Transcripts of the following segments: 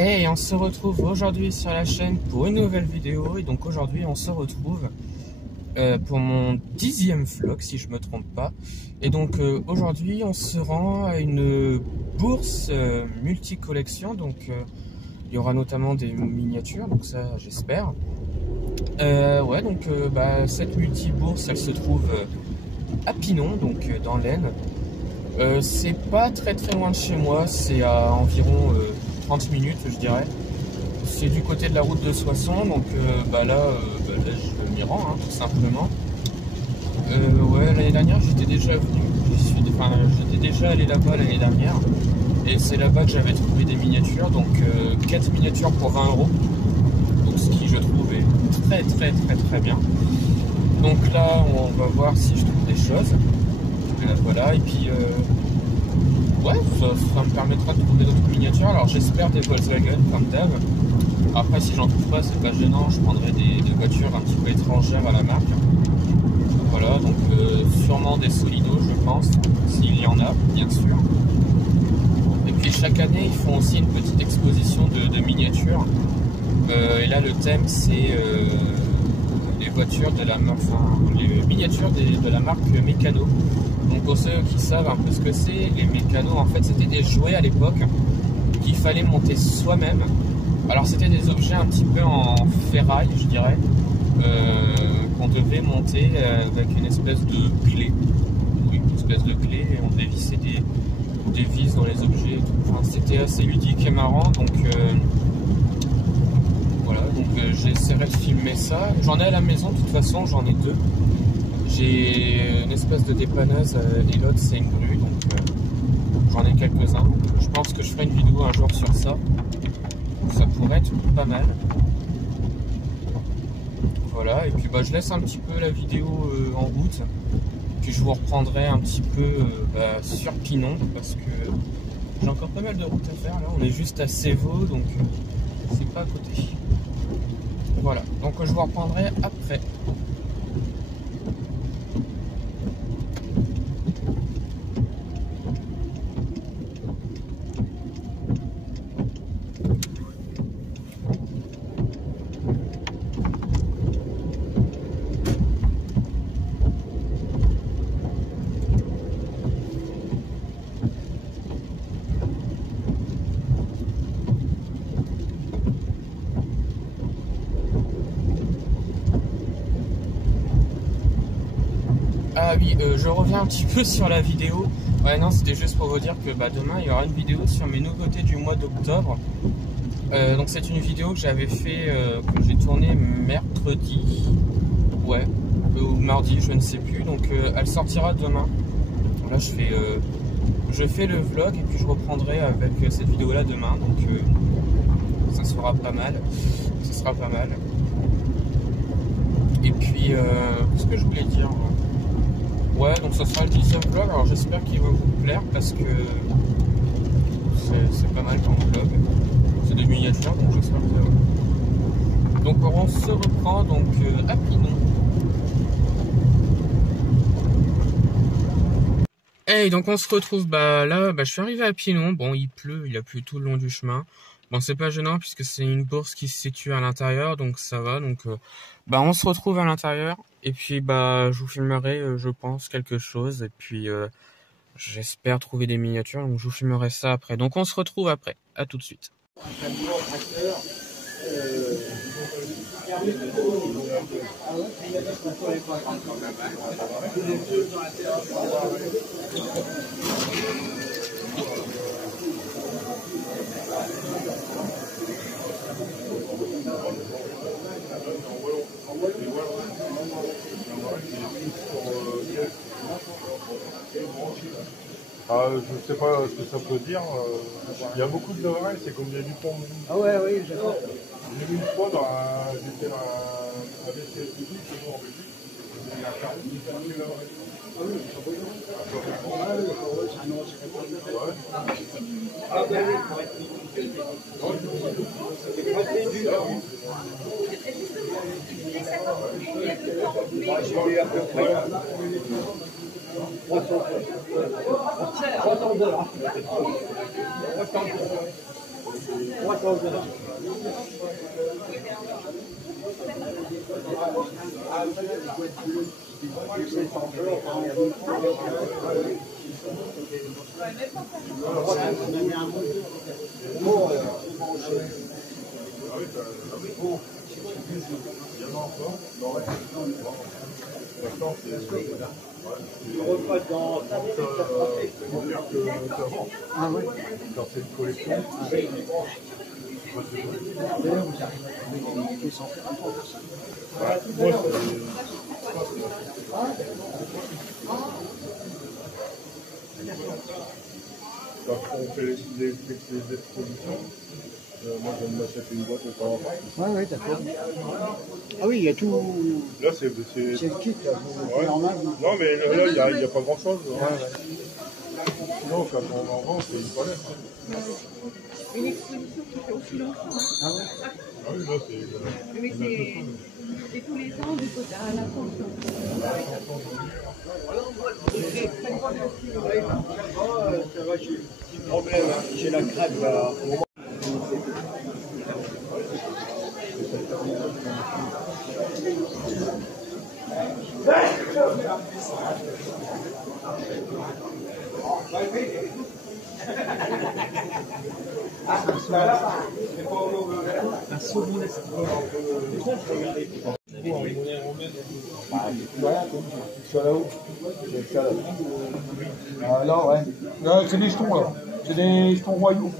Et on se retrouve aujourd'hui sur la chaîne pour une nouvelle vidéo. Et donc aujourd'hui on se retrouve pour mon 10e vlog si je me trompe pas. Et donc aujourd'hui on se rend à une bourse multi-collection. Donc il y aura notamment des miniatures, donc ça j'espère. Ouais, donc cette multi-bourse elle se trouve à Pinon, donc dans l'Aisne. C'est pas très loin de chez moi, c'est à environ 30 minutes je dirais. C'est du côté de la route de Soissons, donc là je m'y rends tout simplement. Ouais, l'année dernière j'étais déjà venu, j'étais déjà allé là-bas l'année dernière, et c'est là-bas que j'avais trouvé des miniatures, donc 4 miniatures pour 20 €, donc ce qui je trouve est très bien. Donc là on va voir si je trouve des choses. Voilà, et puis ouais, ça me permettra de trouver d'autres miniatures. Alors j'espère des Volkswagen comme d'hab. Après si j'en trouve pas, c'est pas gênant, je prendrai des voitures un petit peu étrangères à la marque. Voilà, donc sûrement des Solido je pense, s'il y en a bien sûr. Et puis chaque année ils font aussi une petite exposition de miniatures. Et là le thème c'est les voitures de la marque, les miniatures de la marque Mécano. Donc pour ceux qui savent un peu ce que c'est, les mécanos en fait c'était des jouets à l'époque qu'il fallait monter soi-même. Alors c'était des objets un petit peu en ferraille je dirais, qu'on devait monter avec une espèce de clé. Oui, une espèce de clé, et on dévissait des vis dans les objets et tout. Enfin, c'était assez ludique et marrant, donc voilà, donc j'essaierai de filmer ça. J'en ai à la maison de toute façon, j'en ai deux. J'ai une espèce de dépanneuse et l'autre c'est une grue, donc j'en ai quelques-uns. Je pense que je ferai une vidéo un jour sur ça. Ça pourrait être pas mal. Voilà, et puis je laisse un petit peu la vidéo en route. Puis je vous reprendrai un petit peu sur Pinon, parce que j'ai encore pas mal de route à faire là. On est juste à Sévaux, donc c'est pas à côté. Voilà, donc je vous reprendrai après. Ah oui, je reviens un petit peu sur la vidéo. Ouais, non, c'était juste pour vous dire que demain il y aura une vidéo sur mes nouveautés du mois d'octobre. Donc c'est une vidéo que j'avais fait, que j'ai tournée mercredi, ouais, ou mardi, je ne sais plus. Donc elle sortira demain. Donc là je fais le vlog et puis je reprendrai avec cette vidéo là demain. Donc ça sera pas mal. Ça sera pas mal. Et puis qu'est-ce que je voulais dire? Ouais, donc ça sera le 10e vlog, alors j'espère qu'il va vous plaire parce que c'est pas mal comme vlog. C'est des miniatures, donc j'espère que ça va. Donc on se reprend donc à Pinon. Hey, donc on se retrouve là, je suis arrivé à Pinon. Bon, il pleut, il a plu tout le long du chemin. Bon, c'est pas gênant puisque c'est une bourse qui se situe à l'intérieur, donc ça va. Donc on se retrouve à l'intérieur et puis je vous filmerai je pense quelque chose, et puis j'espère trouver des miniatures, donc je vous filmerai ça après. Donc on se retrouve après, à tout de suite. Je sais pas ce que ça peut dire. Il y a beaucoup de vrais, c'est comme des Dupont. Ah ouais, oui, j'adore. J'ai vu une fois j'étais à l'essai public, en Belgique. Il y a 40 000 vrais. Ah oui, ils sont brillants. C'est un autre, c'est Ouais. Ah ben oui. J'ai eu à peu près 300 $. Ah ouais. Quand c'est une collection, D'ailleurs, vous arrivez à trouver des sans faire un peu de ça. moi, quand on fait les expositions, moi je me m'achète une boîte de temps en temps. Ouais, ouais, d'accord. Ah oui, il y a tout. Là, c'est C'est le kit, là. ouais. Normal. Non, mais là, il n'y a pas grand chose. Ouais, ouais. Sinon, quand on en vend, c'est une palette. Une exposition qui fait aussi longtemps. Hein. Ah ouais. Ah oui, là, c'est. Mais c'est tous les ans du côté à la fonction. Ça va, j'ai un problème, hein. J'ai la crêpe là. Ça là-haut. Ça là. Ah là, ouais. Là, c'est des jetons là. C'est des jetons royaux.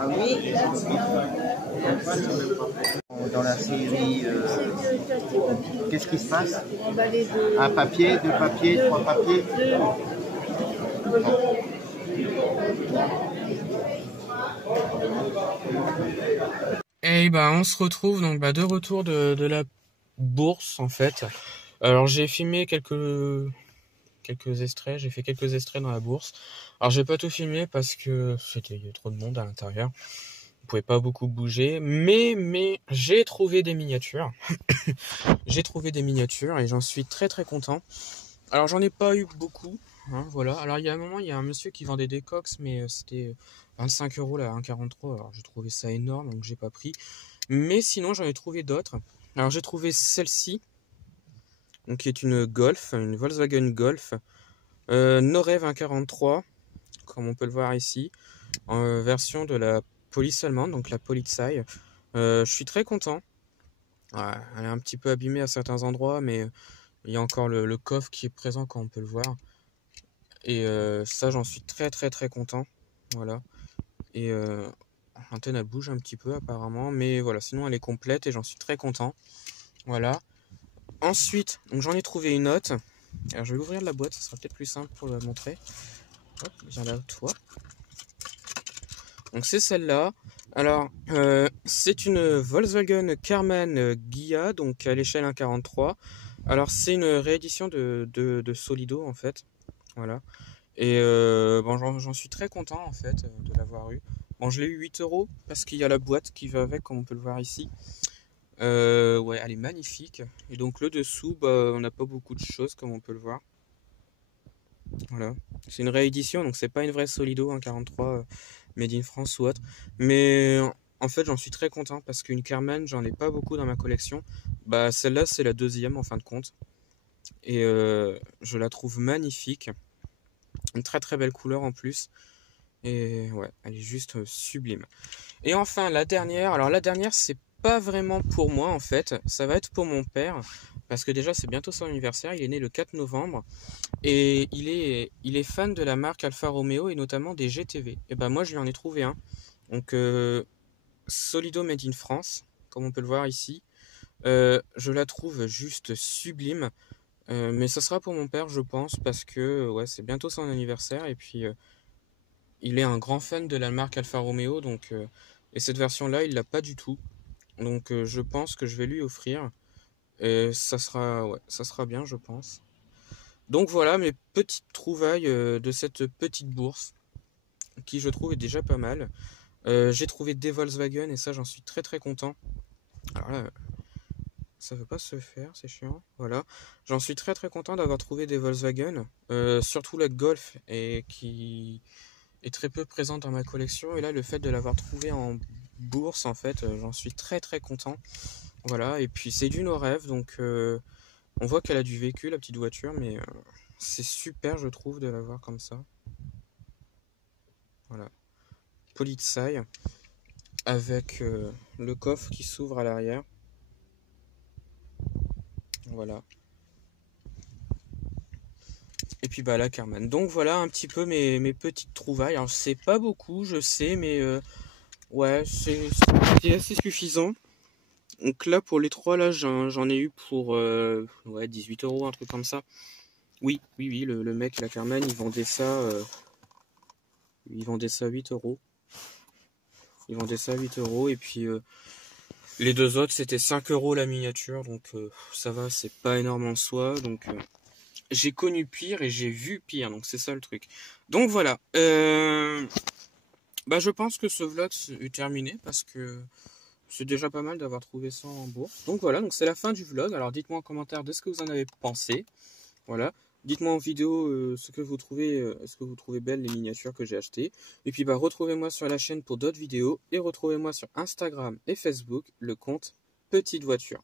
Ah oui. Dans la série, qu'est-ce qui se passe? Un papier, deux papiers, trois papiers. Et bah on se retrouve donc de retour de la bourse en fait. Alors j'ai filmé quelques extraits, j'ai fait quelques extraits dans la bourse. Alors j'ai pas tout filmé parce que il y a trop de monde à l'intérieur. Vous pouvez pas beaucoup bouger, mais j'ai trouvé des miniatures. J'ai trouvé des miniatures et j'en suis très très content. Alors j'en ai pas eu beaucoup, hein, voilà. Alors il y a un moment, il y a un monsieur qui vendait des coques, mais c'était 25 € là, 1,43. Alors j'ai trouvé ça énorme, donc j'ai pas pris. Mais sinon j'en ai trouvé d'autres. Alors j'ai trouvé celle-ci, donc qui est une Golf, une Volkswagen Golf, Norev 1,43, comme on peut le voir ici, en version de la police allemande, donc la Polizei. Je suis très content. Ouais, elle est un petit peu abîmée à certains endroits, mais il y a encore le coffre qui est présent quand on peut le voir. Et ça, j'en suis très très très content. Voilà. Et l'antenne, elle bouge un petit peu apparemment, mais voilà, sinon elle est complète et j'en suis très content. Voilà. Ensuite, donc j'en ai trouvé une autre. Alors je vais ouvrir la boîte, ça sera peut-être plus simple pour la montrer. Hop, viens là, toi. Donc c'est celle-là. Alors, c'est une Volkswagen Karmann Ghia, donc à l'échelle 1,43. Alors c'est une réédition de Solido en fait. Voilà. Et bon, j'en suis très content en fait de l'avoir eu. Bon, je l'ai eu 8 € parce qu'il y a la boîte qui va avec, comme on peut le voir ici. Ouais, elle est magnifique. Et donc le dessous, bah, on n'a pas beaucoup de choses comme on peut le voir. Voilà. C'est une réédition, donc c'est pas une vraie Solido 1,43 Made in France ou autre. Mais en fait, j'en suis très content parce qu'une Karmann, j'en ai pas beaucoup dans ma collection. Bah, celle-là, c'est la deuxième en fin de compte. Et je la trouve magnifique. Une très très belle couleur en plus. Et ouais, elle est juste sublime. Et enfin, la dernière. Alors la dernière, c'est pas vraiment pour moi en fait. Ça va être pour mon père. Parce que déjà, c'est bientôt son anniversaire. Il est né le 4 novembre. Et il est fan de la marque Alfa Romeo et notamment des GTV. Et ben moi, je lui en ai trouvé un. Donc, Solido Made in France, comme on peut le voir ici. Je la trouve juste sublime. Mais ça sera pour mon père, je pense, parce que ouais, c'est bientôt son anniversaire. Et puis, il est un grand fan de la marque Alfa Romeo. Donc, et cette version-là, il l'a pas du tout. Donc, je pense que je vais lui offrir. Et ça sera bien, je pense. Donc voilà mes petites trouvailles de cette petite bourse, qui je trouve est déjà pas mal. J'ai trouvé des Volkswagen et ça j'en suis très très content. Alors là, ça veut pas se faire, c'est chiant. Voilà, j'en suis très très content d'avoir trouvé des Volkswagen, surtout la Golf et qui est très peu présente dans ma collection. Et là, le fait de l'avoir trouvé en bourse, en fait, j'en suis très très content. Voilà, et puis c'est du nos rêves, donc on voit qu'elle a du vécu la petite voiture, mais c'est super, je trouve, de l'avoir comme ça. Voilà, Polizei avec le coffre qui s'ouvre à l'arrière. Voilà. Et puis bah la Carman. Donc voilà un petit peu mes petites trouvailles. Alors c'est pas beaucoup, je sais, mais ouais, c'est assez suffisant. Donc là pour les trois là, j'en ai eu pour ouais, 18 €, un truc comme ça. Oui, le mec, la Carman, il vendait ça 8 €. Il vendait ça 8 € et puis les deux autres c'était 5 € la miniature, donc ça va, c'est pas énorme en soi, donc j'ai connu pire et j'ai vu pire, donc c'est ça le truc. Donc voilà, bah je pense que ce vlog est terminé parce que c'est déjà pas mal d'avoir trouvé ça en bourse. Donc voilà, donc c'est la fin du vlog. Alors dites-moi en commentaire de ce que vous en avez pensé. Voilà, dites-moi en vidéo ce que vous trouvez, est-ce que vous trouvez belles les miniatures que j'ai achetées. Et puis bah retrouvez-moi sur la chaîne pour d'autres vidéos et retrouvez-moi sur Instagram et Facebook le compte Petite Voiture.